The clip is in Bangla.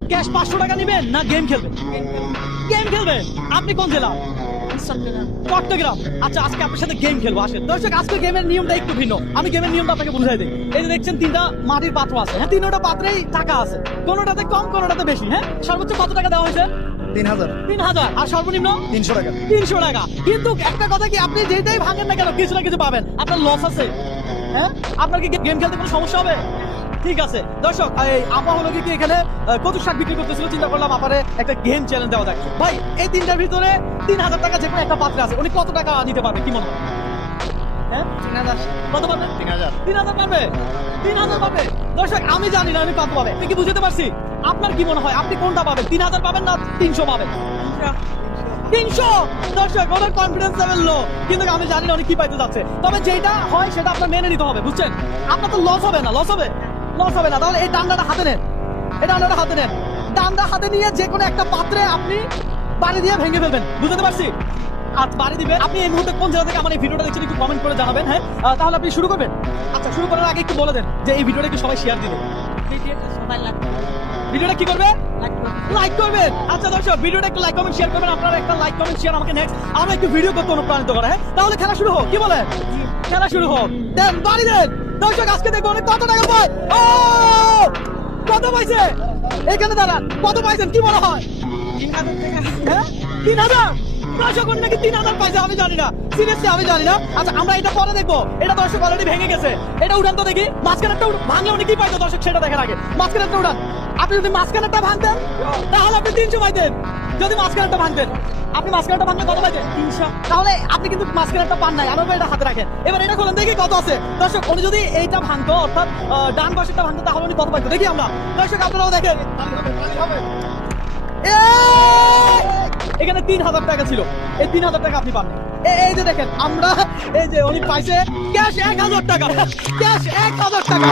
ক্যাশ 500 টাকা নেবেন না গেম খেলবেন? গেম খেলবেন। আপনি কোন জেলা? চট্টগ্রাম। আচ্ছা, আজকে আপনার সাথে গেম খেলবো, আসেন। দর্শক, আজকে গেমের নিয়মটা একটু ভিন্ন। আমি গেমের নিয়মটা আপনাকে বুঝাই দিই। এই যে দেখছেন, 3টা মাটির পাত্র আছে, হ্যাঁ? 3টা পাত্রেই টাকা আছে, কোনোটাতে কম কোনোটাতে বেশি, হ্যাঁ? সর্বোচ্চ কত টাকা দেওয়া হয়েছে? 3000। আর সর্বনিম্ন 300 টাকা। 300 টাকা। কিন্তু একটা কথা কি, আপনি যেটাই ভাঙেন না কেন কিছু না কিছু পাবেন। আপনার লস আছে, হ্যাঁ? আপনার কি গেম খেলতে কোনো সমস্যা হবে? ঠিক আছে দর্শক, এই আপা হলো কি এখানে কত শাক বিক্রি করতেছিল, চিন্তা করলাম আপারে একটা গেম চ্যালেঞ্জ দেওয়া যাক। ভাই, এই 3টার ভিতরে 3000 টাকা যে কোনো একটা পাত্রে আছে, উনি কত টাকা নিতে পারবে কি মনে হয়? হ্যাঁ, 3000। কত পারবে? 3000। 3000 পারবে? 3000 পাবে। দর্শক, আমি জানি না আমি কত পাবে, আপনি কি বুঝতে পারছি? আপনার কি মনে হয় আপনি কোনটা পাবেন? 3000 পাবেন না 300 পাবেন? 300। দর্শক, ওনার কনফিডেন্স লেভেল লো, কিন্তু আমি জানি না উনি কি পাইতে যাচ্ছে। তবে যেটা হয় সেটা আপনার মেনে নিতে হবে, বুঝছেন? আপনার তো লস হবে না, লস হবে না। তাহলে এই ডান্ডাটা হাতে নেন, এই ডান্ডাটা হাতে নেন। ডান্ডা হাতে নিয়ে যে কোনো একটা পাত্রে আপনি বাড়ি দিয়ে ভেঙে ফেলবেন, বুঝতে পারছি? আর বাড়ি দিবেন। আপনি এই মুহূর্তে কোন জায়গা থেকে আমার এই ভিডিওটা দেখছেন একটু কমেন্ট করে জানাবেন, হ্যাঁ? তাহলে আপনি শুরু করবেন। আচ্ছা, শুরু করার আগে একটু বলে দেন যে এই ভিডিওটা একটু সবাই শেয়ার দিবে। ভিডিওটা কি করবে? লাইক করবেন। আচ্ছা দর্শক, ভিডিওটা একটু লাইক কমেন্ট শেয়ার করবেন। আপনারা একটা লাইক কমেন্ট শেয়ার আমাকে নেক্সট আমরা একটু ভিডিও করতে অনুপ্রাণিত করে, হ্যাঁ? তাহলে খেলা শুরু হোক, কি বলেন? খেলা শুরু হোক। দেন, বাড়ি দেন। দর্শক, আজকে দেখবো অনেক কত টাকা পায়। ও, কত পাইছে? এখানে দাঁড়ান, কত পাইছেন কি মনে হয়? 3000 টাকা। হ্যাঁ, 3000। দর্শক, উনি নাকি 3000 পাইছে, আমি জানি না, সিরিয়াসলি আমি জানি না। আচ্ছা, আমরা এটা পরে দেখবো। এটা দর্শক অলরেডি ভেঙে গেছে, এটা উঠান তো দেখি। মাঝখানেরটা ভাঙলে উনি কি পাইতো দর্শক সেটা দেখেন আগে। মাঝখানেরটা উঠান। আপনি যদি মাঝখানেরটা ভাঙতেন তাহলে আপনি 300 পাইতেন। যদি মাঝখানেরটা ভাঙতেন, আপনি মাঝখানেরটা ভাঙলে কত পাইতেন? 300। তাহলে আপনি কিন্তু মাঝখানেরটা পান নাই, আমার এটা হাতে রাখেন। এবার এটা খোলেন দেখি কত আছে। দর্শক, উনি যদি এইটা ভাঙতো, অর্থাৎ ডান পাশেরটা ভাঙতো, তাহলে উনি কত পাইতো দেখি আমরা। দর্শক, আপনারাও দেখেন। এখানে 3000 টাকা ছিল, এই 3000 টাকা আপনি পাবেন। এই যে দেখেন, আমরা এই যে উনি পাইছে ক্যাশ 1000 টাকা, ক্যাশ 1000 টাকা।